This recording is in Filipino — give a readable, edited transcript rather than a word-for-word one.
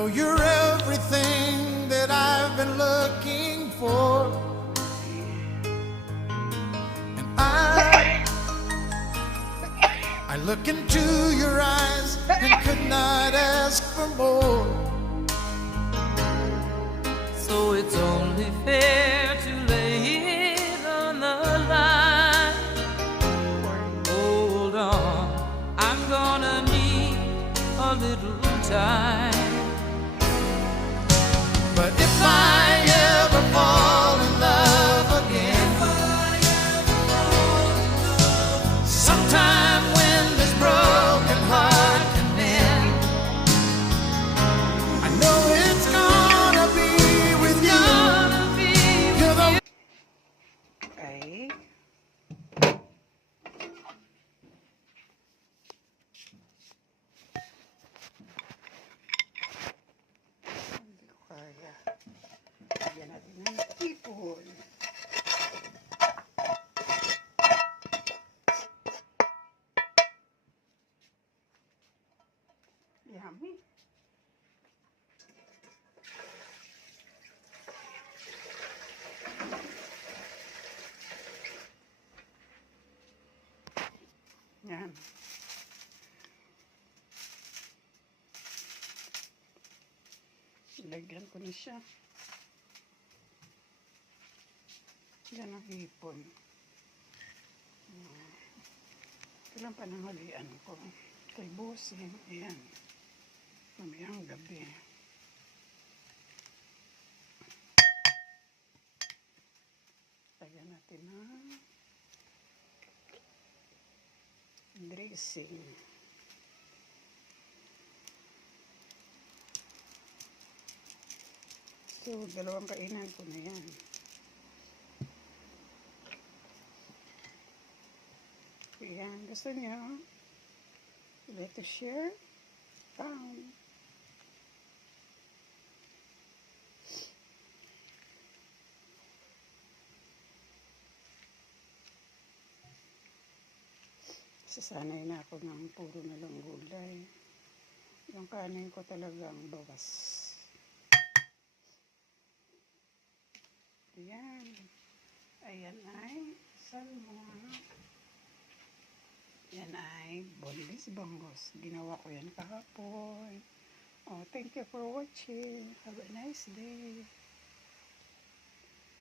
know you're everything that I've been looking for, and I look into your eyes and could not ask for more. So it's only fair to lay it on the line. Hold on, I'm gonna need a little time. But if I ever fall in love again, sometime when this broken heart can mend, I know it's gonna be with you. You're the Okay. Hindi ko kaya. Lagyan natin ng tipon. Yummy. Yan. Lagyan ko na siya. Yan ang hipon. Kailan pananghalian ko. Kay Bossing. Ayan. Mamayang gabi. Lagyan natin ng dressing. So, 2 kainan ko na yan. Ayan, gusto niyo? Let us share. Sasanay na ako ng puro na lang gulay. Yung kanin ko talagang bawas. Ayan. Ayan ay salmon. Yan ay boneless bangus. Ginawa ko yan kahapon. Oh, thank you for watching. Have a nice day.